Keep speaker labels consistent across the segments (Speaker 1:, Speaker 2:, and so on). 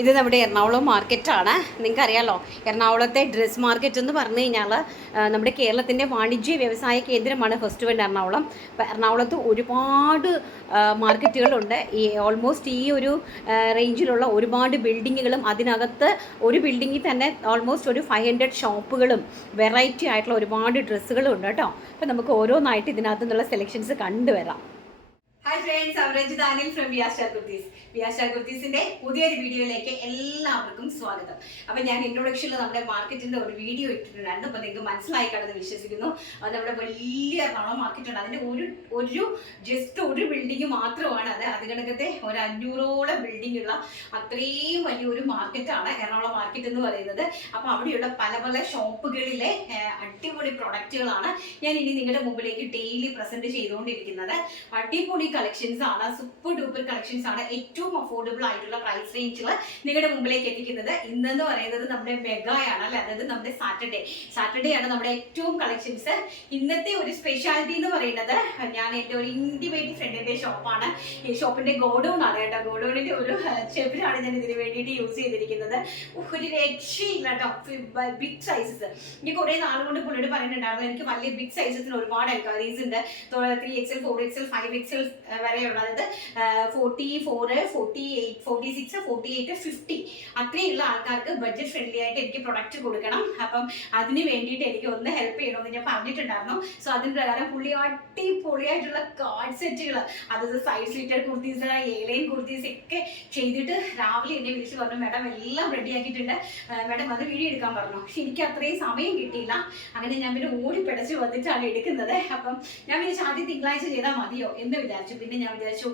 Speaker 1: ഇത് നമ്മുടെ എറണാകുളം മാർക്കറ്റാണ്. നിങ്ങൾക്കറിയാലോ എറണാകുളത്തെ ഡ്രസ് മാർക്കറ്റ് എന്ന് പറഞ്ഞു കഴിഞ്ഞാൽ നമ്മുടെ കേരളത്തിന്റെ വാണിജ്യ വ്യവസായ കേന്ദ്രമാണ് ഫസ്റ്റ് വൺ എറണാകുളം. അപ്പോൾ എറണാകുളത്ത് ഒരുപാട് മാർക്കറ്റുകളുണ്ട്. ഈ ഓൾമോസ്റ്റ് ഈ ഒരു റേഞ്ചിലുള്ള ഒരുപാട് ബിൽഡിങ്ങുകളും അതിനകത്ത് ഒരു ബിൽഡിങ്ങിൽ തന്നെ ഓൾമോസ്റ്റ് ഒരു ഫൈവ് ഹൺഡ്രഡ് ഷോപ്പുകളും വെറൈറ്റി ആയിട്ടുള്ള ഒരുപാട് ഡ്രസ്സുകളും ഉണ്ട് കേട്ടോ. അപ്പോൾ നമുക്ക് ഓരോന്നായിട്ട് ഇതിനകത്തു നിന്നുള്ള സെലക്ഷൻസ് കണ്ടുവരാം. ഹായ് ഫ്രണ്ട്സ് അവരജ് ദാനിൽ ഫ്രം വിയാഷ കുർത്തീസ് വിയാഷ കുർത്തീസിന്റെ പുതിയൊരു വീഡിയോയിലേക്ക് എല്ലാവർക്കും സ്വാഗതം. അപ്പൊ ഞാൻ ഇൻട്രൊഡക്ഷനിൽ നമ്മുടെ മാർക്കറ്റിന്റെ ഒരു വീഡിയോ ഇട്ടിട്ടുണ്ടായിരുന്നു. അപ്പൊ നിങ്ങൾക്ക് മനസ്സിലായി കാണുന്നത് വിശ്വസിക്കുന്നു. അത് നമ്മുടെ വലിയ എറണാകുളം മാർക്കറ്റ് ഉണ്ട്. അതിന്റെ ഒരു ഒരു ജസ്റ്റ് ഒരു ബിൽഡിംഗ് മാത്രമാണ് അത്. അതിനകത്തെ ഒരു അഞ്ഞൂറോളം ബിൽഡിംഗ് ഉള്ള അത്രയും വലിയൊരു മാർക്കറ്റാണ് എറണാകുളം മാർക്കറ്റ് എന്ന് പറയുന്നത്. അപ്പൊ അവിടെയുള്ള പല പല ഷോപ്പുകളിലെ അടിപൊളി പ്രൊഡക്റ്റുകളാണ് ഞാൻ ഇനി നിങ്ങളുടെ മുമ്പിലേക്ക് ഡെയിലി പ്രസന്റ് ചെയ്തുകൊണ്ടിരിക്കുന്നത്. അടിപൊളി കളക്ഷൻസ് ആണ്. സൂപ്പർ ഡൂപ്പർ കളക്ഷൻസ് ആണ്. ഏറ്റവും അഫോർഡബിൾ ആയിട്ടുള്ള പ്രൈസ് റേഞ്ചിൽ നിങ്ങളുടെ മുമ്പിലേക്ക് എത്തിക്കുന്നത് ഇന്നെന്ന് പറയുന്നത് നമ്മുടെ മെഗായാണ് അല്ലെ? അതായത് നമ്മുടെ സാറ്റർഡേ സാറ്റർഡേ ആണ് നമ്മുടെ ഏറ്റവും കളക്ഷൻസ് ഇന്നത്തെ ഒരു സ്പെഷ്യാലിറ്റി എന്ന് പറയുന്നത് ഞാൻ എന്റെ ഒരു ഇന്റിമേറ്റ് ഫ്രണ്ടിന്റെ ഷോപ്പാണ് ഈ ഷോപ്പിന്റെ ഗോഡൗൺ ആണ് കേട്ടോ. ഗോഡൗണിന്റെ ഒരു ചെവിലാണ് ഞാൻ ഇതിന് വേണ്ടിയിട്ട് യൂസ് ചെയ്തിരിക്കുന്നത്. ഒരു രക്ഷയില്ല കേട്ടോ. ബിഗ് സൈസസ് ഇനി കുറേ നാൾ കൊണ്ട് പുള്ളിയോട് പറയുന്നുണ്ടായിരുന്നു എനിക്ക് വലിയ ബിഗ് സൈസസിന് ഒരുപാട് എൻക്വയറീസ് ഉണ്ട്. Three XL four XL five XL വരെയുള്ള. അതായത് forty four forty eight forty six forty eight fifty അത്രയുള്ള ആൾക്കാർക്ക് ബഡ്ജറ്റ് ഫ്രണ്ട്ലി ആയിട്ട് എനിക്ക് പ്രൊഡക്റ്റ് കൊടുക്കണം. അപ്പം അതിന് വേണ്ടിയിട്ട് എനിക്ക് ഒന്ന് ഹെൽപ്പ് ചെയ്യണമെന്ന് ഞാൻ പറഞ്ഞിട്ടുണ്ടായിരുന്നു. സോ അതിന് പ്രകാരം പുള്ളി അടിപൊളിയായിട്ടുള്ള കാർഡ് സെറ്റുകൾ അതായത് side slitted kurtis A line kurtis ഒക്കെ ചെയ്തിട്ട് രാവിലെ എന്നെ വിളിച്ച് പറഞ്ഞു മാഡം എല്ലാം റെഡിയാക്കിയിട്ടുണ്ട് മാഡം അത് വീഡിയോ എടുക്കാൻ പറഞ്ഞു. പക്ഷെ എനിക്ക് അത്രയും സമയം കിട്ടിയില്ല. അങ്ങനെ ഞാൻ പിന്നെ ഓടിപ്പിടച്ച് വന്നിട്ടാണ് എടുക്കുന്നത്. അപ്പം ഞാൻ വിചാരിച്ചു ആദ്യം തിങ്കളാഴ്ച ചെയ്താൽ മതിയോ? എന്ന് വിചാരിച്ചു. പിന്നെ ഞാൻ വിചാരിച്ചു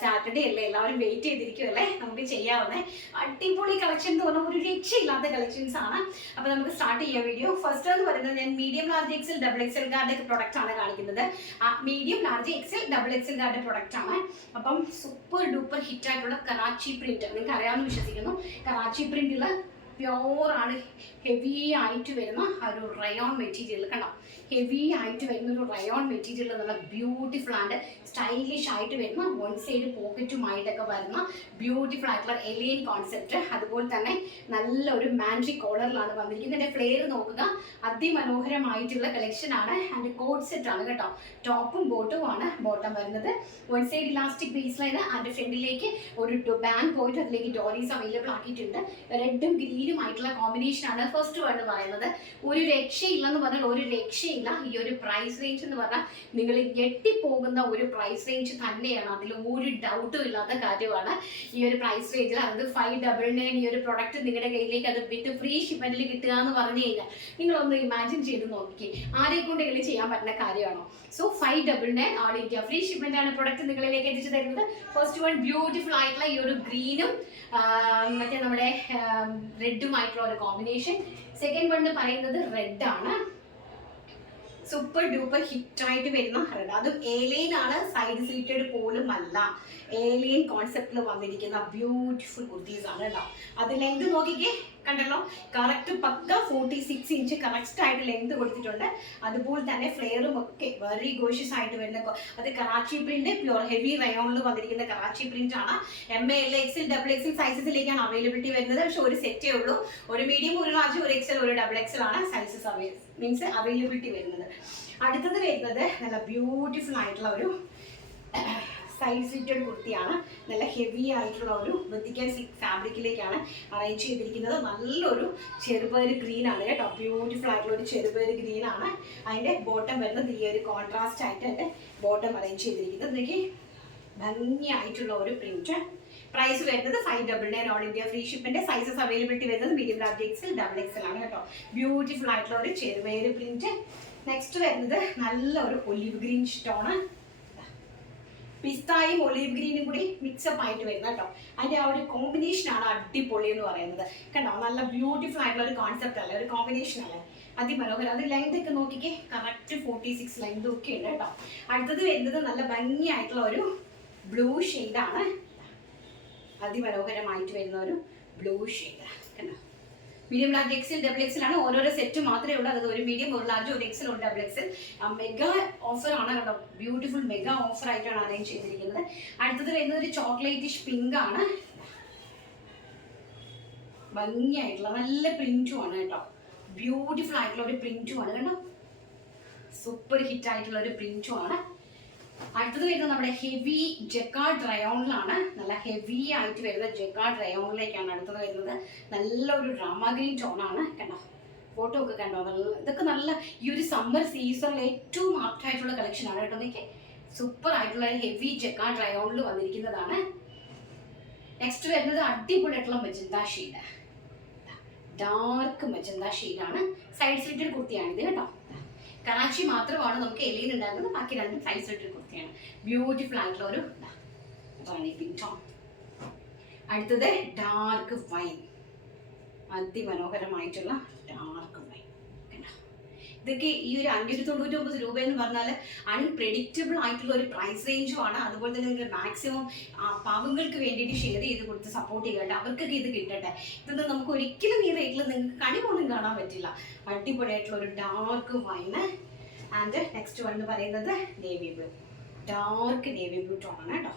Speaker 1: സാറ്റർഡേ അല്ലേ എല്ലാവരും വെയിറ്റ് ചെയ്തിരിക്കുമല്ലേ നമുക്ക് ചെയ്യാവുന്നേ. അടിപൊളി കളക്ഷൻ എന്ന് പറഞ്ഞാൽ ഒരു രക്ഷയില്ലാത്ത കളക്ഷൻസ് ആണ്. അപ്പൊ നമുക്ക് സ്റ്റാർട്ട് ചെയ്യാം വീഡിയോ ഫസ്റ്റ് എന്ന് പറയുന്നത് ഞാൻ medium large XL double XL cord product ആണ് കാണിക്കുന്നത്. Medium large XL double XL cord product ആണ്. അപ്പം സൂപ്പർ ഡൂപ്പർ ഹിറ്റ് ആയിട്ടുള്ള കറാച്ചി പ്രിന്റ് നിങ്ങൾക്ക് അറിയാമെന്ന് വിശ്വസിക്കുന്നു കറാച്ചി പ്രിന്റിൽ പ്യോർ ആണ്. ഹെവി ആയിട്ട് വരുന്ന ആ ഒരു റയോൺ മെറ്റീരിയൽ കണ്ടോ? ഹെവി ആയിട്ട് വരുന്ന ഒരു റയോൺ മെറ്റീരിയൽ നല്ല ബ്യൂട്ടിഫുൾ ആൻഡ് സ്റ്റൈലിഷ് ആയിട്ട് വരുന്ന വൺ സൈഡ് പോക്കറ്റുമായിട്ടൊക്കെ വരുന്ന ബ്യൂട്ടിഫുൾ ആയിട്ടുള്ള എലിയൻ കോൺസെപ്റ്റ് അതുപോലെ തന്നെ നല്ല ഒരു മാൻഡ്രി കോളറിലാണ് വന്നിരിക്കുന്നത്. എന്റെ ഫ്ലെയർ നോക്കുക. അതിമനോഹരമായിട്ടുള്ള കളക്ഷൻ ആണ്. ആൻഡ് കോഡ് ആണ് കേട്ടോ. ടോപ്പും ബോട്ടും ആണ് ബോട്ടം വരുന്നത്. One side elastic base line and ഫ്രണ്ടിലേക്ക് ഒരു ബാങ്ക് പോയിട്ട് അതിലേക്ക് ഡോറീസ് അവൈലബിൾ ആക്കിയിട്ടുണ്ട്. റെഡും ഗ്രീനും ആയിട്ടുള്ള കോമ്പിനേഷൻ ആണ് ഫസ്റ്റ് വേർഡ് പറയുന്നത്. ഒരു രക്ഷയില്ലെന്ന് പറഞ്ഞാൽ ഒരു രക്ഷയില്ല. ഈ ഒരു പ്രൈസ് റേഞ്ച് എന്ന് പറഞ്ഞാൽ നിങ്ങൾ ഞെട്ടിപ്പോകുന്ന ഒരു പ്രൈസ് റേഞ്ച് തന്നെയാണ്. അതിൽ ഒരു ഡൗട്ടും ഇല്ലാത്ത കാര്യമാണ്. ഈ ഒരു പ്രൈസ് റേഞ്ചിൽ അതായത് ഫൈവ് ഡബിൾ നയൻ ഈ ഒരു പ്രൊഡക്റ്റ് നിങ്ങളുടെ കയ്യിലേക്ക് അത് വിത്ത് ഫ്രീ ഷിപ്മെന്റിൽ കിട്ടുക എന്ന് പറഞ്ഞു കഴിഞ്ഞാൽ നിങ്ങളൊന്ന് ഇമാജിൻ ചെയ്ത് നോക്കി ആരെ കൊണ്ടെങ്കിലും ചെയ്യാൻ പറ്റുന്ന കാര്യമാണോ? So five double nine all India free shipment ആണ് പ്രൊഡക്റ്റ് നിങ്ങളിലേക്ക് എത്തിച്ചു തരുന്നത്. ഫസ്റ്റ് വൺ ബ്യൂട്ടിഫുൾ ആയിട്ടുള്ള ഈ ഒരു ഗ്രീനും മറ്റേ നമ്മുടെ റെഡുമായിട്ടുള്ള ഒരു കോമ്പിനേഷൻ സെക്കൻഡ് വൺ പറയുന്നത് റെഡ് ആണ്. സൂപ്പർ ഡൂപ്പർ ഹിറ്റ് ആയിട്ട് വരുന്ന റെഡ് അതും ഏലിയൻ ആണ് സൈഡ് സീറ്റഡ് പോലും അല്ല. ഏലിയൻ കോൺസെപ്റ്റിൽ വന്നിരിക്കുന്ന ബ്യൂട്ടിഫുൾ കുർത്തീസ് ആണ് കേട്ടോ. അത് ലെങ്ത് നോക്കിക്കേ. കണ്ടല്ലോ? കറക്റ്റ് പക്ക ഫോർട്ടി സിക്സ് ഇഞ്ച് കറക്റ്റ് ആയിട്ട് ലെങ്ത് കൊടുത്തിട്ടുണ്ട്. അതുപോലെ തന്നെ ഫ്ലെയറും ഒക്കെ വെറി ഗോഷ്യസ് ആയിട്ട് വരുന്ന അത് കറാച്ചി പ്രിന്റ് പ്യൂർ ഹെവി റയോണിൽ വന്നിരിക്കുന്ന കറാച്ചി പ്രിന്റ് ആണ്. എം എ എൽ എക്സിൽ ഡബിൾ എക്സിൽ സൈസസിലേക്കാണ് അവൈലബിലിറ്റി വരുന്നത്. പക്ഷെ ഒരു സെറ്റേ ഉള്ളൂ. ഒരു മീഡിയം ഒരു ലാർജ് ഒരു എക്സൽ ഒരു ഡബിൾ എക്സൽ ആണ് സൈസസ് അവൈൽ മീൻസ് അവൈലബിലിറ്റി വരുന്നത്. അടുത്തത് വരുന്നത് നല്ല ബ്യൂട്ടിഫുൾ ആയിട്ടുള്ള ഒരു സൈഡ് സ്ലിറ്റഡ് കുർത്തിയാണ്. നല്ല ഹെവി ആയിട്ടുള്ള ഒരു വെത്തിക്കൻ ഫാബ്രിക്കിലേക്കാണ് അറേഞ്ച് ചെയ്തിരിക്കുന്നത്. നല്ലൊരു ചെറുപേര് ഗ്രീൻ ആണ് കേട്ടോ. ബ്യൂട്ടിഫുൾ ആയിട്ടുള്ള ഒരു ചെറുപേര് ഗ്രീൻ ആണ്. അതിന്റെ ബോട്ടം വരുന്നത് ഈ ഒരു കോൺട്രാസ്റ്റ് ആയിട്ട് എന്റെ ബോട്ടം അറേഞ്ച് ചെയ്തിരിക്കുന്നത് ഭംഗിയായിട്ടുള്ള ഒരു പ്രിന്റ് പ്രൈസ് വരുന്നത് five double nine all India free ഷിപ്പിന്റെ sizes availability വരുന്നത് medium large XL double XL ആണ് കേട്ടോ. ബ്യൂട്ടിഫുൾ ആയിട്ടുള്ള ഒരു ചെറുപയർ പ്രിന്റ് നെക്സ്റ്റ് വരുന്നത് നല്ല ഒരു ഒലിവ് ഗ്രീൻ സ്റ്റോണ് പിസ്തായും ഒലിവ് ഗ്രീനും കൂടി മിക്സപ്പ് ആയിട്ട് വരുന്ന കേട്ടോ. അതിന്റെ ആ ഒരു കോമ്പിനേഷൻ ആണ് അടിപൊളി എന്ന് പറയുന്നത്. കണ്ടോ? നല്ല ബ്യൂട്ടിഫുൾ ആയിട്ടുള്ള ഒരു കോൺസെപ്റ്റ് അല്ലേ? ഒരു കോമ്പിനേഷൻ അല്ലേ? അതിമനോഹരം. അത് ലെങ്ത് ഒക്കെ നോക്കിക്കേ. കറക്റ്റ് ഫോർട്ടി സിക്സ് ലെങ്ത് ഒക്കെ ഉണ്ട് കേട്ടോ. അടുത്തത് വരുന്നത് നല്ല ഭംഗിയായിട്ടുള്ള ഒരു ബ്ലൂ ആണ്. അതിമനോഹരമായിട്ട് വരുന്ന ഒരു ബ്ലൂ ഷെയ്ഡ് കണ്ടോ? Medium large XL double XL ആണ് ഓരോരോ സെറ്റ് മാത്രമേ ഉള്ളൂ. അതായത് ഒരു മീഡിയം ഒരു ലാർജ് ഒരു എക്സൽ ഒരു ഡബിൾ എക്സൽ മെഗാ ഓഫർ ആണ് കേട്ടോ ബ്യൂട്ടിഫുൾ മെഗാ ഓഫർ ആയിട്ടാണ് അറേഞ്ച് ചെയ്തിരിക്കുന്നത്. അടുത്തത് വരുന്നത് ഒരു ചോക്ലേറ്റിഷ് പിങ്ക് ആണ്. ഭംഗിയായിട്ടുള്ള നല്ല പ്രിന്റും ആണ് കേട്ടോ. ബ്യൂട്ടിഫുൾ ആയിട്ടുള്ള ഒരു പ്രിന്റും ആണ് കേട്ടോ സൂപ്പർ ഹിറ്റ് ആയിട്ടുള്ള ഒരു പ്രിന്റും ആണ്. അടുത്തത് വരുന്നത് നമ്മുടെ ഹെവി ജക്കാർഡ് റയോണിലാണ് നല്ല ഹെവി ആയിട്ട് വരുന്ന ജക്കാർഡ് റയോണിലേക്കാണ് അടുത്തത് വരുന്നത്. നല്ലൊരു ഡ്രാമ ഗ്രീൻ ടോണാണ് കണ്ടോ? ഫോട്ടോ ഒക്കെ കണ്ടോ? നല്ല ഇതൊക്കെ നല്ല ഈ ഒരു സമ്മർ സീസണിൽ ഏറ്റവും ആപ്റ്റ് ആയിട്ടുള്ള കളക്ഷൻ ആണ് കേട്ടോ നിങ്ങൾക്ക് സൂപ്പർ ആയിട്ടുള്ള ഹെവി ജക്കാർഡ് റയോണിൽ വന്നിരിക്കുന്നതാണ്. നെക്സ്റ്റ് വരുന്നത് അടിപൊളിയായിട്ടുള്ള മജന്ത ഷെയ്ഡ് ഡാർക്ക് മജന്ത ഷീഡാണ് സൈഡ് സ്ലിറ്റഡ് കുർത്തിയാണിത് കേട്ടോ കറാച്ചി മാത്രമാണ് നമുക്ക് എലിയിൽ ഉണ്ടാകുന്നത് ബാക്കി രണ്ടും സൈസ് സ്ലിറ്റഡ് കുർത്തിയാണ് ബ്യൂട്ടിഫുൾ ആയിട്ടുള്ള ഒരു അടുത്തത് ഡാർക്ക് വൈൻ അതിമനോഹരമായിട്ടുള്ള ഡാർക്ക് ഇതൊക്കെ ഈ ഒരു അഞ്ഞൂറ്റി തൊണ്ണൂറ്റി ഒമ്പത് രൂപ എന്ന് പറഞ്ഞാൽ അൺപ്രഡിക്റ്റബിൾ ആയിട്ടുള്ള ഒരു പ്രൈസ് റേഞ്ചും ആണ്. അതുപോലെ തന്നെ നിങ്ങൾ മാക്സിമം പാവങ്ങൾക്ക് വേണ്ടിയിട്ട് ഷെയർ ചെയ്ത് കൊടുത്ത് സപ്പോർട്ട് ചെയ്യട്ടെ അവർക്കൊക്കെ ഇത് കിട്ടട്ടെ. ഇതൊന്നും നമുക്ക് ഒരിക്കലും ഈ റേറ്റിൽ നിങ്ങൾക്ക് കണി പോലും കാണാൻ പറ്റില്ല. അടിപൊളിയായിട്ടുള്ള ഒരു dark wine and next one എന്ന് പറയുന്നത് navy blue dark navy blue ടോണാണ് കേട്ടോ.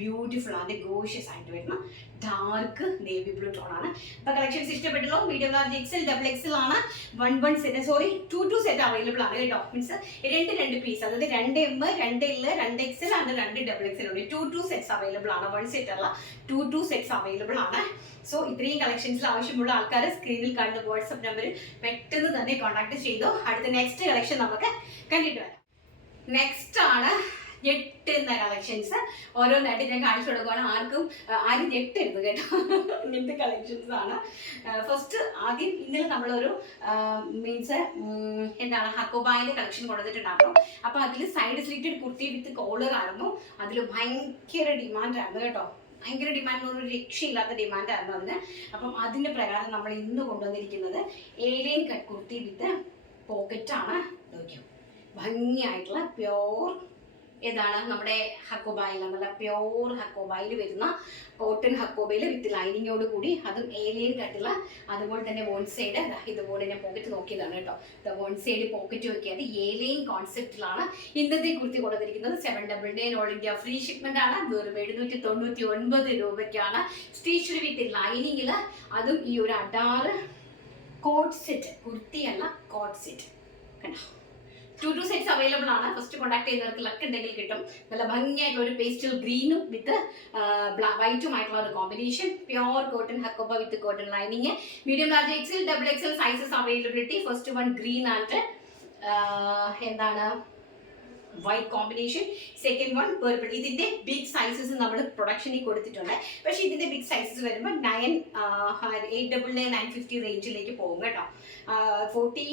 Speaker 1: ബ്യൂട്ടിഫുൾ ആണ് ഗോഷ്യസ് ആയിട്ട് വരുന്ന ഡാർക്ക് നേവി ബ്ലൂ ടോൺ ആണ്. ഇപ്പൊ collections ഇഷ്ടപ്പെട്ടല്ലോ medium large XL double XL ആണ്. One one set sorry two two set available ആണ് കേട്ടോ. മീൻസ് രണ്ട് രണ്ട് പീസ് അതായത് രണ്ട് എം രണ്ട് എൽ രണ്ട് എക്സൽ ആണ് രണ്ട് ഡബിൾ എക്സൽ ഉണ്ട്. ടു ടു സെറ്റ്സ് അവൈലബിൾ ആണ്. വൺ സെറ്റ് അല്ല ടു ടു സെറ്റ്സ് അവൈലബിൾ ആണ്. സോ ഇത്രയും കളക്ഷൻസിൽ ആവശ്യമുള്ള ആൾക്കാർ സ്ക്രീനിൽ കാണുന്ന വാട്സപ്പ് നമ്പറിൽ പെട്ടെന്ന് തന്നെ കോൺടാക്ട് ചെയ്തു അടുത്ത നെക്സ്റ്റ് കളക്ഷൻ നമുക്ക് കണ്ടിട്ട് വരാം. നെക്സ്റ്റ് ആണ് ഞെട്ടുന്ന കളക്ഷൻസ് ഓരോന്നായിട്ട് ഞാൻ കാണിച്ചു കൊടുക്കുകയാണ് ആർക്കും ആരും ഞെട്ടരുത് കേട്ടോ. ഇങ്ങനത്തെ കളക്ഷൻസ് ആണ്. ഫസ്റ്റ് ആദ്യം ഇന്നലെ നമ്മളൊരു മീൻസ് എന്താണ് ഹക്കോബായിന്റെ കളക്ഷൻ കൊണ്ടുവന്നിട്ടുണ്ടായിരുന്നു. അപ്പൊ അതിൽ side slitted kurti with collar ആയിരുന്നു. അതിൽ ഭയങ്കര ഡിമാൻഡ് ആയിരുന്നു കേട്ടോ. ഭയങ്കര ഡിമാൻഡ് ഒരു രക്ഷയില്ലാത്ത ഡിമാൻഡ് ആയിരുന്നു അതിന്. അപ്പം അതിന്റെ പ്രകാരം നമ്മൾ ഇന്ന് കൊണ്ടുവന്നിരിക്കുന്നത് ഏലിയൻ കട്ട് കുർത്തി വിത്ത് പോക്കറ്റാണ് നോക്കിയോ? ഭംഗിയായിട്ടുള്ള പ്യോർ ഏതാണ്? നമ്മുടെ ഹക്കോബായിൽ നല്ല പ്യോർ ഹക്കോബായിൽ വരുന്ന കോട്ടൺ ഹക്കോബയിൽ വിത്ത് ലൈനിങ്ങോട് കൂടി അതും ഏലിയൻ കട്ടുള്ള അതുപോലെ തന്നെ വൺ സൈഡ് ഇതുപോലെ ഞാൻ പോക്കറ്റ് നോക്കിയതാണ് കേട്ടോ. ദ വൺ സൈഡ് പോക്കറ്റ് നോക്കിയത് ഏലിയൻ കോൺസെപ്റ്റിലാണ് ഇന്നത്തെ കുർത്തി കൊടുത്തിരിക്കുന്നത്. Seven double nine all India free shipment ആണ്. വെറും എഴുന്നൂറ്റി തൊണ്ണൂറ്റി ഒൻപത് രൂപയ്ക്കാണ് സ്റ്റീച്ച് വിത്ത് ലൈനിങ്ങിൽ അതും ഈ ഒരു അഡാറ് കോട്ട് സെറ്റ് കുർത്തിയല്ല കോട്ട് സെറ്റ് കണ്ടോ? ടു ടു സെറ്റ്സ് അവൈലബിൾ ആണ്. ഫസ്റ്റ് കോൺടാക്ട് ചെയ്യുന്നവർക്ക് ലക്ക് ഉണ്ടെങ്കിൽ കിട്ടും. നല്ല ഭംഗിയായിട്ടുള്ള ഒരു പേസ്റ്റൽ ഗ്രീനും വിത്ത് വൈറ്റും ആയിട്ടുള്ള ഒരു combination pure cotton hakoba with cotton lining medium large XL double XL sizes availability first one green and എന്താണ്? White combination second one purple ഇതിന്റെ ബിഗ് സൈസസ് നമ്മൾ പ്രൊഡക്ഷനിൽ കൊടുത്തിട്ടുണ്ട്. പക്ഷെ ഇതിന്റെ ബിഗ് സൈസസ് വരുമ്പോൾ nine eight double nine nine fifty റേഞ്ചിലേക്ക് പോകും കേട്ടോ. Forty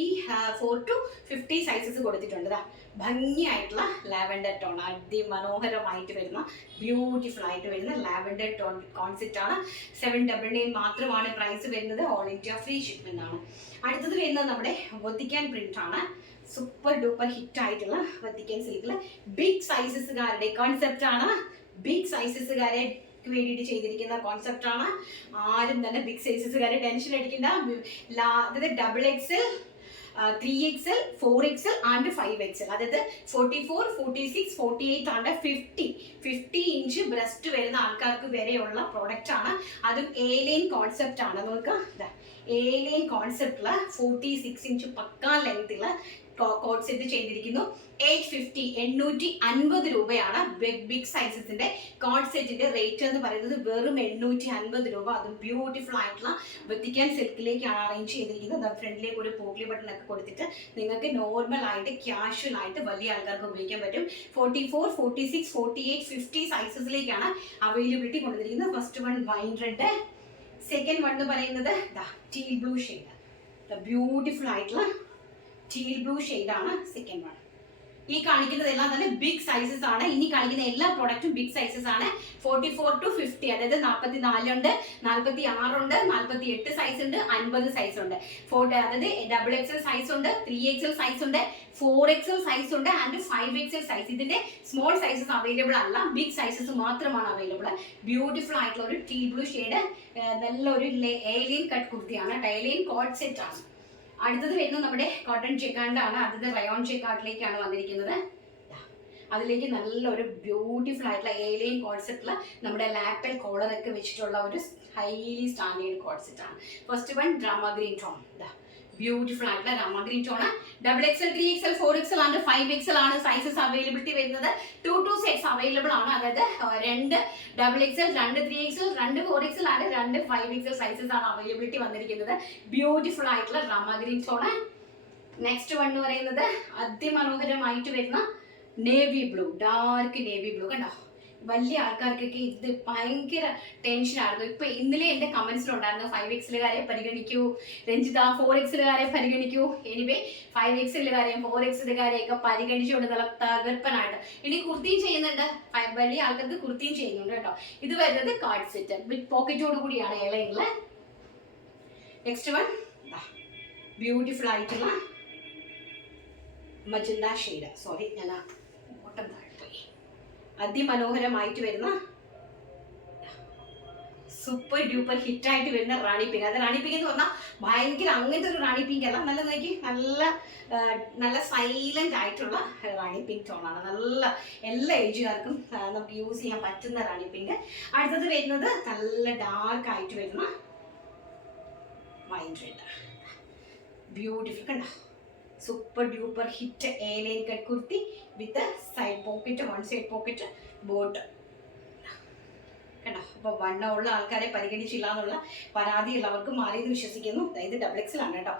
Speaker 1: four to fifty sizes കൊടുത്തിട്ടുണ്ട് ഭംഗിയായിട്ടുള്ള ലാവൻഡർ ടോൺ അതിമനോഹരമായിട്ട് വരുന്ന ബ്യൂട്ടിഫുൾ ആയിട്ട് വരുന്ന ലാവൻഡർ ടോൺ കോൺസെപ്റ്റ് ആണ്. സെവൻ ഡബിൾ നയൻ മാത്രമാണ് പ്രൈസ് വരുന്നത്. ഓൾ ഇന്ത്യ ഫ്രീ ഷിപ്മെന്റ് ആണ്. അടുത്തത് വരുന്നത് നമ്മുടെ വത്തിക്കാൻ പ്രിന്റ് ആണ്. സൂപ്പർ ഡൂപ്പർ ഹിറ്റ് ആയിട്ടുള്ള വത്തിക്കാൻ സിൽക്കിൽ ബിഗ് സൈസസുകാരുടെ കോൺസെപ്റ്റ് ആണ്. ബിഗ് സൈസസുകാരെ വേണ്ടിയിട്ട് ചെയ്തിരിക്കുന്ന കോൺസെപ്റ്റ് ആണ്. ആരും തന്നെ ബിഗ് സൈസസുകാരെ ടെൻഷൻ അടിക്കേണ്ട. അതായത് double X three X L four X L and five X L അതായത് forty four forty six forty eight and fifty fifty inch breast വരുന്ന ആൾക്കാർക്ക് വരെയുള്ള പ്രോഡക്റ്റ് ആണ്. അതും ഏലിയൻ കോൺസെപ്റ്റ് ആണ്. നമുക്ക് ഏലിയൻ കോൺസെപ്റ്റിൽ ഫോർട്ടി സിക്സ് ഇഞ്ച് പക്കാ ലെങ്തിൽ കോഡ് സെറ്റ് ചെയ്തിരിക്കുന്നു? എയ്റ്റ് ഫിഫ്റ്റി എണ്ണൂറ്റി അൻപത് രൂപയാണ് ബിഗ് ബിഗ് സൈസസിന്റെ കോഡ് സെറ്റിന്റെ റേറ്റ് എന്ന് പറയുന്നത്. വെറും എണ്ണൂറ്റി അൻപത് രൂപ. അതും ബ്യൂട്ടിഫുൾ ആയിട്ടുള്ള വെത്തിക്കാൻ സിൽക്കിലേക്കാണ് അറേഞ്ച് ചെയ്തിരിക്കുന്നത്. ഫ്രണ്ടിലേക്ക് ഒരു പോക്ലി ബട്ടൺ ഒക്കെ കൊടുത്തിട്ട് നിങ്ങൾക്ക് നോർമൽ ആയിട്ട് ക്യാഷ്വൽ ആയിട്ട് വലിയ ആൾക്കാർക്ക് ഉപയോഗിക്കാൻ പറ്റും. Forty four forty six forty eight fifty സൈസസിലേക്കാണ് availability കൊണ്ടുവന്നിരിക്കുന്നത്. First one wine red second one എന്ന് പറയുന്നത് ടീൽ ബ്ലൂ ബ്യൂട്ടിഫുൾ ആയിട്ടുള്ള ടീൽ ബ്ലൂ ആണ് സെക്കൻഡ് വൺ ഈ കാണിക്കുന്നതെല്ലാം തന്നെ ബിഗ് സൈസസ് ആണ്. ഇനി കാണിക്കുന്ന എല്ലാ പ്രോഡക്റ്റും ബിഗ് സൈസസ് ആണ്. ഫോർട്ടി ഫോർ ടു ഫിഫ്റ്റി അതായത് നാൽപ്പത്തി നാലുണ്ട് നാൽപ്പത്തി ആറുണ്ട് നാൽപ്പത്തി എട്ട് സൈസ് ഉണ്ട് അൻപത് സൈസ് ഉണ്ട്. ഫോർട്ടി അതായത് ഡബിൾ എക്സൽ സൈസ് ഉണ്ട് ത്രീ എക്സൽ സൈസ് ഉണ്ട് ഫോർ എക്സൽ സൈസ് ഉണ്ട് ആൻഡ് ഫൈവ് എക്സൽ സൈസ് ഇതിന്റെ സ്മോൾ സൈസസ് അവൈലബിൾ അല്ല ബിഗ് സൈസസ് മാത്രമാണ് അവൈലബിൾ ബ്യൂട്ടിഫുൾ ആയിട്ടുള്ള ഒരു ടീ ബ്ലൂ ഷെയ്ഡ് നല്ലൊരു ഏലിയൻ കട്ട് കുർത്തിയാണ് ഏലിയൻ കോഡ് സെറ്റ് ആണ് അടുത്തത് വരുന്നത് നമ്മുടെ കോട്ടൺ ചെക്കാണ്ടാണ് അടുത്തത് റയോൺ ചെക്കാട്ടിലേക്കാണ് വന്നിരിക്കുന്നത്. അതിലേക്ക് നല്ലൊരു ബ്യൂട്ടിഫുൾ ആയിട്ടുള്ള ഏലിയൻ കോൺസെപ്റ്റിൽ നമ്മുടെ ലാപ്പൽ കോളറൊക്കെ വെച്ചിട്ടുള്ള ഒരു ഹൈലി സ്റ്റാൻഡേർഡ് കോൺസെപ്റ്റ് ആണ്. First one drama green tone beautiful ആയിട്ടുള്ള Rama green tone double XL three XL four XL ആണ്. ഫൈവ് എക്സൽ ആണ് സൈസസ് അവൈലബിലിറ്റി വരുന്നത്. ടു ടു സെറ്റ്സ് അവൈലബിൾ ആണ്. അതായത് രണ്ട് ഡബിൾ എക്സൽ രണ്ട് ത്രീ എക്സൽ രണ്ട് ഫോർ എക്സൽ ആണ്. രണ്ട് ഫൈവ് എക്സൽ സൈസസ് ആണ് അവൈലബിലിറ്റി വന്നിരിക്കുന്നത്. ബ്യൂട്ടിഫുൾ ആയിട്ടുള്ള Rama green tone next one എന്ന് പറയുന്നത് അതിമനോഹരമായിട്ട് വരുന്ന navy blue dark navy blue കണ്ടോ? വലിയ ആൾക്കാർക്കൊക്കെ ഇത് ഭയങ്കര ടെൻഷനായിരുന്നു ഇപ്പൊ ഇന്നലെ എന്റെ കമന്റ്സിലുണ്ടായിരുന്നു ഫൈവ് എക്സിലുകാരെ പരിഗണിക്കൂ. രഞ്ജിത ഫോർ എക്സിലുകാരെ പരിഗണിക്കൂ. എനിവേ ഫൈവ് എക്സിലുകാരെയും ഫോർ എക്സിലുകാരെയൊക്കെ പരിഗണിച്ചുകൊണ്ട് നല്ല തകർപ്പനായിട്ട്. ഇനി കുർത്തിയും ചെയ്യുന്നുണ്ട്. വലിയ ആൾക്കാർക്ക് കുർത്തിയും ചെയ്യുന്നുണ്ട് കേട്ടോ. ഇത് വരുന്നത് കാർഡ് സെറ്റ് വിത്ത് പോക്കറ്റോട് കൂടിയാണ് ഇളയുള്ള നെക്സ്റ്റ് വൺ ബ്യൂട്ടിഫുൾ ആയിട്ടുള്ള മജന്ത ഷെയ്ഡ്. സോറി ഞാൻ അതിമനോഹരമായിട്ട് വരുന്ന സൂപ്പർ ഡ്യൂപ്പർ ഹിറ്റായിട്ട് വരുന്ന റാണി പിങ്ക്. അത് റാണി പിങ്ക് എന്ന് പറഞ്ഞാൽ ഭയങ്കര അങ്ങനത്തെ ഒരു റാണി പിങ്ക് അല്ല. നല്ല നോക്കി നല്ല നല്ല സൈലന്റ് ആയിട്ടുള്ള റാണി പിങ്ക് ടോണാണ് നല്ല എല്ലാ ഏജുകാർക്കും നമുക്ക് യൂസ് ചെയ്യാൻ പറ്റുന്ന റാണി പിങ്ക്. അടുത്തത് വരുന്നത് നല്ല ഡാർക്ക് ആയിട്ട് വരുന്ന വൈൻ റെഡ് ബ്യൂട്ടിഫുൾ കണ്ട? Super duper hit A line cut kurti with side pocket one side pocket boat കണ്ടോ? അപ്പോൾ വണ്ണമുള്ള ആൾക്കാരെ പരിഗണിച്ചില്ല എന്നുള്ള പരാതി ഉള്ളവർക്ക് മാറിയെന്ന് വിശ്വസിക്കുന്നു. അതായത് ഡബിൾ എക്സൽ ആണ് കേട്ടോ.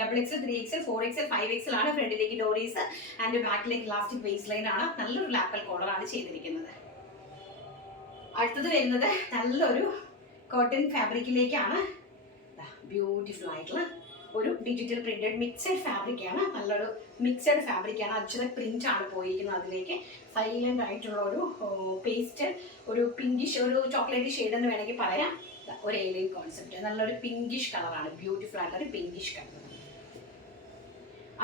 Speaker 1: Double XL three XL four XL five XL ആണ് ഫ്രണ്ടിലേക്ക് ഡോറീസ് ആൻഡ് ബാക്കിലേക്ക് ഇലാസ്റ്റിക് ബേസ് ലൈൻ ആണ്. നല്ലൊരു ലാപ്പൽ കോളറാണ് ചെയ്തിരിക്കുന്നത്. അടുത്തത് വരുന്നത് നല്ലൊരു കോട്ടൺ ഫാബ്രിക്കിലേക്കാണ് ബ്യൂട്ടിഫുൾ ആയിട്ടുള്ള ഒരു ഡിജിറ്റൽ പ്രിന്റഡ് മിക്സഡ് ഫാബ്രിക് ആണ് നല്ലൊരു മിക്സഡ് ഫാബ്രിക് ആണ് അച്ഛന പ്രിന്റ് ആണ് പോയിരിക്കുന്നത് അതിലേക്ക്. സൈലന്റ് ആയിട്ടുള്ള ഒരു പേസ്റ്റ് ഒരു പിങ്കിഷ് ഒരു ചോക്ലേറ്റ് ഷെയ്ഡ് എന്ന് വേണമെങ്കിൽ പറയാം. ഒരു ഏലിയൻ കോൺസെപ്റ്റ് നല്ലൊരു പിങ്കിഷ് കളറാണ് ബ്യൂട്ടിഫുൾ ആയിട്ടുള്ള ഒരു പിങ്കിഷ് കളർ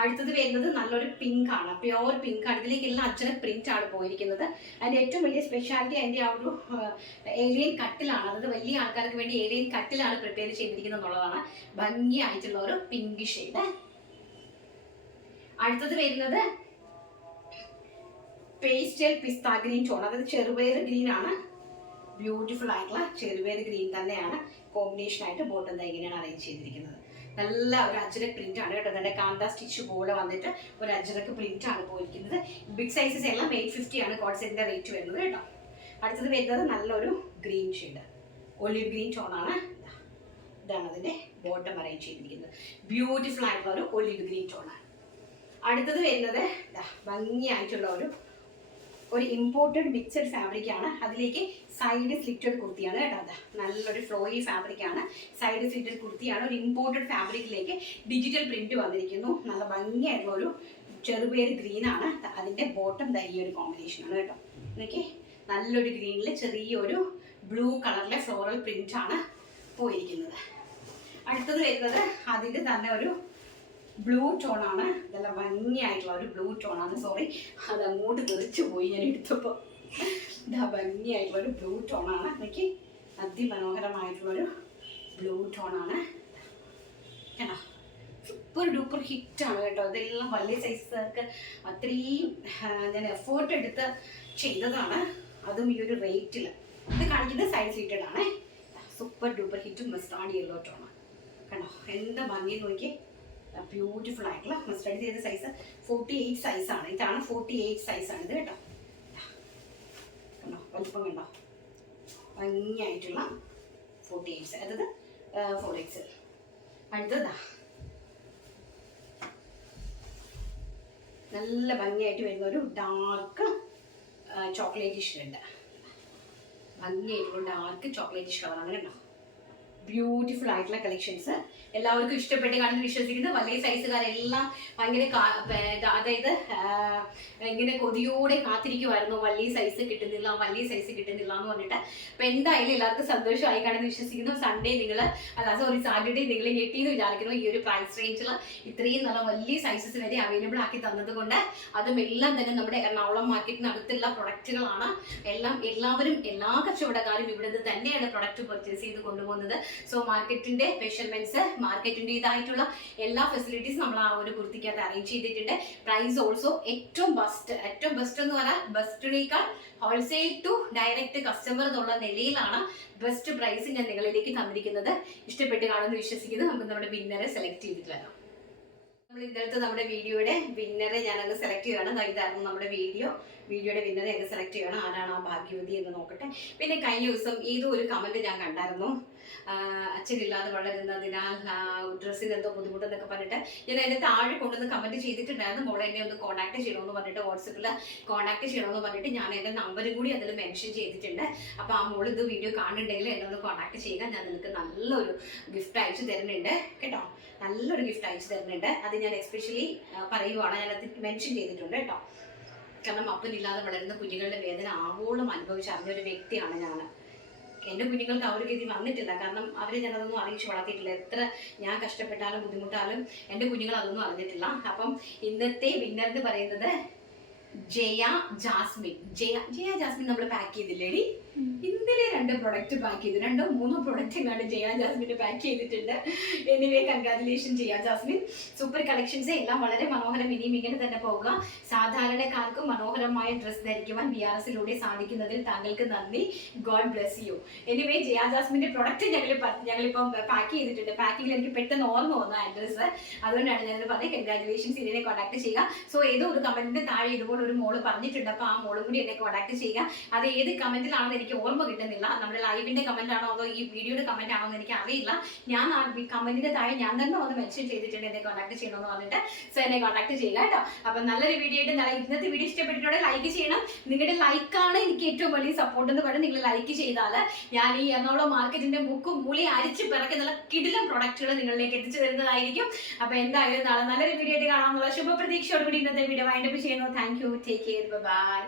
Speaker 1: അടുത്തത് വരുന്നത് നല്ലൊരു പിങ്ക് ആണ്. പ്യോർ പിങ്ക് ആണ്. ഇതിലേക്ക് എല്ലാ അച്ഛന പ്രിന്റ് ആണ് പോയിരിക്കുന്നത്. അതിന്റെ ഏറ്റവും വലിയ സ്പെഷ്യാലിറ്റി അതിന്റെ ആ ഒരു ഏലിയൻ കട്ടിലാണ് അതായത് വലിയ ആൾക്കാർക്ക് വേണ്ടി ഏലിയൻ കട്ടിലാണ് പ്രിപ്പയർ ചെയ്തിരിക്കുന്നത് എന്നുള്ളതാണ് ഭംഗിയായിട്ടുള്ള ഒരു പിങ്ക് ഷെയ്ഡ് അടുത്തത് വരുന്നത് പേസ്റ്റൽ പിസ്ത ഗ്രീൻ ടോൺ അതായത് ചെറുപയർ ഗ്രീൻ ആണ്. ബ്യൂട്ടിഫുൾ ആയിട്ടുള്ള ചെറുപയർ ഗ്രീൻ തന്നെയാണ്. കോമ്പിനേഷൻ ആയിട്ട് ബോട്ടം ഇങ്ങനെയാണ് അറേഞ്ച് ചെയ്തിരിക്കുന്നത്. നല്ല ഒരു അജ്രക് പ്രിന്റ് ആണ് കേട്ടോ. നല്ല കാന്ത സ്റ്റിച്ച് പോലെ വന്നിട്ട് ഒരു അജ്രക് പ്രിന്റ് ആണ് പോയിരിക്കുന്നത്. ബിഗ് സൈസസ് എല്ലാം എയ്റ്റ് ഫിഫ്റ്റി ആണ് കോട്സെറ്റിന്റെ റേറ്റ് വരുന്നത് കേട്ടോ. അടുത്തത് വരുന്നത് നല്ലൊരു ഗ്രീൻ ഷെയ്ഡ് ഒലിവ് ഗ്രീൻ ടോണാണ് ഇതാണ് അതിന്റെ ബോട്ടം അറേഞ്ച് ചെയ്തിരിക്കുന്നത്. ബ്യൂട്ടിഫുൾ ആയിട്ടുള്ള ഒരു ഒലിവ് ഗ്രീൻ ടോണാണ് അടുത്തത് വരുന്നത് ഭംഗിയായിട്ടുള്ള ഒരു ഒരു ഇമ്പോർട്ടഡ് മിക്സഡ് ഫാബ്രിക് ആണ്. അതിലേക്ക് സൈഡ് സ്ലിറ്റഡ് കുർത്തിയാണ് കേട്ടോ നല്ലൊരു ഫ്ലോയി ഫാബ്രിക് ആണ്. സൈഡ് സ്ലിറ്റഡ് കുർത്തിയാണ്. ഒരു ഇമ്പോർട്ടഡ് ഫാബ്രിക്കിലേക്ക് ഡിജിറ്റൽ പ്രിന്റ് വന്നിരിക്കുന്നു. നല്ല ഭംഗിയായിട്ടുള്ള ഒരു ചെറുപേര് ഗ്രീൻ ആണ്. ദാ അതിന്റെ ബോട്ടം ദാ ഒരു കോമ്പിനേഷൻ ആണ് കേട്ടോ. ഓക്കെ നല്ലൊരു ഗ്രീനിൽ ചെറിയൊരു ബ്ലൂ കളറിലെ ഫ്ലോറൽ പ്രിന്റ് ആണ് പോയിരിക്കുന്നത്. അടുത്തത് വരുന്നത് അതിന്റെ തന്നെ ഒരു ബ്ലൂ ടോൺ ആണ്. നല്ല ഭംഗിയായിട്ടുള്ള ഒരു ബ്ലൂ ടോൺ ആണ്. സോറി അത് അങ്ങോട്ട് തെറിച്ചു പോയി ഞാൻ എടുത്തപ്പോൾ ഇതാ ഭംഗിയായിട്ടുള്ള ഒരു ബ്ലൂ ടോൺ ആണ് എനിക്ക് അതിമനോഹരമായിട്ടുള്ളൊരു ബ്ലൂ ടോൺ ആണ് കേട്ടോ സൂപ്പർ ഡൂപ്പർ ഹിറ്റ് ആണ് കേട്ടോ. ഇതെല്ലാം വലിയ സൈസൊക്കെ അത്രയും ഞാൻ എഫേർട്ട് എടുത്ത് ചെയ്തതാണ്. അതും ഈ ഒരു റേറ്റിൽ ഇത് കാണിക്കുന്നത് സൈഡ് സീറ്റഡ് ആണ്. സൂപ്പർ ഡൂപ്പർ ഹിറ്റും മസ്റ്റാർഡ് യെല്ലോ ടോണാണ് കണ്ടോ? എന്താ ഭംഗി നോക്കി ബ്യൂട്ടിഫുൾ ആയിട്ടുള്ള മെസ്റ്റാഡ് ചെയ്ത സൈസ് ഫോർട്ടി എയ്റ്റ് സൈസ് ആണ്. ഇതാണ് ഫോർട്ടി എയ്റ്റ് സൈസ് ആണ് ഇത് കേട്ടോ. വലിപ്പം കണ്ടോ ഭംഗിയായിട്ടുള്ള ഫോർട്ടി എയ്റ്റ് അതായത് ഫോർ എക്സ് അടുത്തതാ. നല്ല ഭംഗിയായിട്ട് വരുന്ന ഒരു ഡാർക്ക് ചോക്ലേറ്റിഷ് ഇഷ്ടമുണ്ട് ഭംഗിയായിട്ടുള്ള ഡാർക്ക് ചോക്ലേറ്റിഷ് കളറാണ് കേട്ടോ ബ്യൂട്ടിഫുൾ ആയിട്ടുള്ള കളക്ഷൻസ് എല്ലാവർക്കും ഇഷ്ടപ്പെട്ട് കാണുന്ന വിശ്വസിക്കുന്നു വലിയ സൈസുകാരെല്ലാം ഭയങ്കര അതായത് ഇങ്ങനെ കൊതിയോടെ കാത്തിരിക്കുമായിരുന്നു വലിയ സൈസ് കിട്ടുന്നില്ല വലിയ സൈസ് കിട്ടുന്നില്ല എന്ന് പറഞ്ഞിട്ട്. അപ്പൊ എന്തായാലും എല്ലാവർക്കും സന്തോഷമായി കാണുന്ന വിശ്വസിക്കുന്നു. സൺഡേ നിങ്ങൾ അല്ല സോറി സാറ്റർഡേ നിങ്ങൾ ഞെട്ടിയെന്ന് വിചാരിക്കുന്നു. ഈ ഒരു പ്രൈസ് റേഞ്ചിൽ ഇത്രയും നല്ല വലിയ സൈസസ് വരെ അവൈലബിൾ ആക്കി തന്നത് കൊണ്ട് അതും എല്ലാം തന്നെ നമ്മുടെ എറണാകുളം മാർക്കറ്റിനടുത്തുള്ള പ്രൊഡക്റ്റുകളാണ് എല്ലാം എല്ലാവരും എല്ലാ കച്ചവടക്കാരും ഇവിടെ നിന്ന് തന്നെയാണ് പ്രൊഡക്റ്റ് പർച്ചേസ് ചെയ്ത് കൊണ്ടുപോകുന്നത്. സോ മാർക്കറ്റിന്റെ മെഷർമെന്റ്സ് മാർക്കറ്റിന്റെതായിട്ടുള്ള എല്ലാ ഫെസിലിറ്റീസ് നമ്മൾ ആ ഒരു കുർത്തിക്കകത്ത് അറേഞ്ച് ചെയ്തിട്ടുണ്ട്. പ്രൈസ് ഓൾസോ ഏറ്റവും ബെസ്റ്റ് ഏറ്റവും ബെസ്റ്റ് എന്ന് പറഞ്ഞാൽ ബെസ്റ്റിനേക്കാൾ ഹോൾസെയിൽ ടു ഡയറക്റ്റ് കസ്റ്റമർ എന്നുള്ള നിലയിലാണ് ബെസ്റ്റ് പ്രൈസ് ഞാൻ നിങ്ങളിലേക്ക് തന്നിരിക്കുന്നത്. ഇഷ്ടപ്പെട്ട് കാണുമെന്ന് വിശ്വസിക്കുന്നു. നമുക്ക് നമ്മുടെ വിന്നറെ സെലക്ട് ചെയ്തിട്ട് വരാം. നമ്മൾ ഇന്നലത്തെ നമ്മുടെ വീഡിയോയുടെ വിന്നറെ ഞാനങ്ങ് സെലക്ട് ചെയ്യണം ഇതായിരുന്നു നമ്മുടെ വീഡിയോ വീഡിയോയുടെ വിന്നറെ അങ്ങ് സെലക്ട് ചെയ്യണം ആരാണ് ആ ഭാഗ്യവതി എന്ന് നോക്കട്ടെ. പിന്നെ കഴിഞ്ഞ ദിവസം ഏതോ ഒരു കമന്റ് ഞാൻ കണ്ടായിരുന്നു. അച്ഛനില്ലാതെ വളരുന്നതിനാൽ ഡ്രസ്സിന് എന്തോ ബുദ്ധിമുട്ടെന്നൊക്കെ പറഞ്ഞിട്ട് ഞാൻ അതിന് താഴെ കൊണ്ടുവന്ന് കമന്റ് ചെയ്തിട്ടുണ്ടായിരുന്നു. മോളെ എന്നെ ഒന്ന് കോൺടാക്ട് ചെയ്യണമെന്ന് പറഞ്ഞിട്ട് വാട്സപ്പിൽ കോൺടാക്ട് ചെയ്യണമെന്ന് പറഞ്ഞിട്ട് ഞാൻ എന്റെ നമ്പറും കൂടി അതിൽ മെൻഷൻ ചെയ്തിട്ടുണ്ട്. അപ്പോൾ ആ മോൾ ഇത് വീഡിയോ കാണുന്നുണ്ടെങ്കിൽ എന്നെ ഒന്ന് കോൺടാക്ട് ചെയ്യുക. ഞാൻ നിനക്ക് നല്ലൊരു ഗിഫ്റ്റ് അയച്ചു തരുന്നുണ്ട്. കേട്ടോ? നല്ലൊരു ഗിഫ്റ്റ് അയച്ചു തരുന്നുണ്ട്. അത് ഞാൻ എക്സ്പെഷ്യലി പറയുവാണ്. ഞാനത് മെൻഷൻ ചെയ്തിട്ടുണ്ട് കേട്ടോ. കാരണം അപ്പനില്ലാതെ വളരുന്ന കുഞ്ഞുങ്ങളുടെ വേദന ആവോളം അനുഭവിച്ചറിഞ്ഞ അറിഞ്ഞൊരു വ്യക്തിയാണ് ഞാൻ എന്റെ കുഞ്ഞുങ്ങൾക്ക് ആ ഒരു ഗതി വന്നിട്ടില്ല. കാരണം അവരെ ഞാനതൊന്നും അറിയിച്ച് വളർത്തിയിട്ടില്ല. എത്ര ഞാൻ കഷ്ടപ്പെട്ടാലും ബുദ്ധിമുട്ടാലും എന്റെ കുഞ്ഞുങ്ങൾ അതൊന്നും അറിഞ്ഞിട്ടില്ല. അപ്പം ഇന്നത്തെ വിന്നർ എന്ന് പറയുന്നത് ജയ ജാസ്മിൻ. ജയ ജയ ജാസ്മിൻ നമ്മൾ പാക്ക് ചെയ്തില്ലേടി? ഇന്നലെ രണ്ട് പ്രൊഡക്റ്റ് പാക്ക് ചെയ്തു. രണ്ടോ മൂന്നോ പ്രൊഡക്റ്റ് എങ്ങാണ്ട് ജയ ജാസ്മിന് പാക്ക് ചെയ്തിട്ടുണ്ട്. Anyway congratulation Jaya Jasmine. Super collections എല്ലാം വളരെ മനോഹരം. ഇനിയും ഇങ്ങനെ തന്നെ പോകുക സാധാരണക്കാർക്കും മനോഹരമായ ഡ്രസ്സ് ധരിക്കുവാൻ ബി ആർ എസിലൂടെ സാധിക്കുന്നതിൽ താങ്കൾക്ക് നന്ദി. God bless you anyway Jaya ജാസ്മിന്റെ പ്രൊഡക്റ്റ് ഞങ്ങൾ ഞങ്ങളിപ്പം പാക്ക് ചെയ്തിട്ടുണ്ട്. പാക്കിങ്ങിൽ എനിക്ക് പെട്ടെന്ന് ഓർമ്മ വന്ന അഡ്രസ്സ് അതുകൊണ്ടാണ് ഞാനത് പറഞ്ഞത്. കൺഗ്രാറ്റുലേഷൻസ് ഇതിനെ കോൺടാക്ട് ചെയ്യുക. സോ ഏതോ ഒരു കമന്റിന്റെ താഴെ ഇതുപോലെ ഒരു മോൾ പറഞ്ഞിട്ടുണ്ട്. അപ്പോൾ ആ മോളും കൂടി എന്നെ കോൺടാക്ട് ചെയ്യുക. അത് ഏത് കമന്റിലാണെന്ന് എനിക്ക് ഓർമ്മ കിട്ടുന്നില്ല. നമ്മുടെ ലൈവിന്റെ കമന്റ് ആണോ അതോ ഈ വീഡിയോയുടെ കമന്റ് ആണോ എന്ന് എനിക്ക് അറിയില്ല. ഞാൻ ആ കമന്റിന്റെ താഴെ ഞാൻ തന്നെ ഒന്ന് മെൻഷൻ ചെയ്തിട്ടുണ്ട് എന്നെ കോൺടാക്ട് ചെയ്യണമെന്ന് പറഞ്ഞിട്ട്. സോ എന്നെ കോൺടാക്ട് ചെയ്യുക കേട്ടോ. അപ്പം നല്ലൊരു വീഡിയോ ആയിട്ട് ഇന്നത്തെ വീഡിയോ ഇഷ്ടപ്പെട്ടിട്ടുണ്ടെങ്കിൽ ലൈക്ക് ചെയ്യണം. നിങ്ങളുടെ ലൈക്കാണ് എനിക്ക് ഏറ്റവും വലിയ സപ്പോർട്ട് എന്ന് പറയുന്നത് നിങ്ങൾ ലൈക്ക് ചെയ്താൽ ഞാൻ ഈ എറണാകുളം മാർക്കറ്റിന്റെ മുക്കും മൂളി അരിച്ച് പിറക്കി നല്ല കിടിലം പ്രൊഡക്റ്റുകൾ നിങ്ങളിലേക്ക് എത്തിച്ചു തരുന്നതായിരിക്കും. അപ്പൊ എന്തായാലും നാളെ നല്ലൊരു വീഡിയോ ആയിട്ട് കാണാമെന്നുള്ള ശുഭപ്രതീക്ഷയോടുകൂടി ഇന്നത്തെ വീഡിയോ വൈൻഡപ്പ് ചെയ്യുന്നു. Thank you take care bye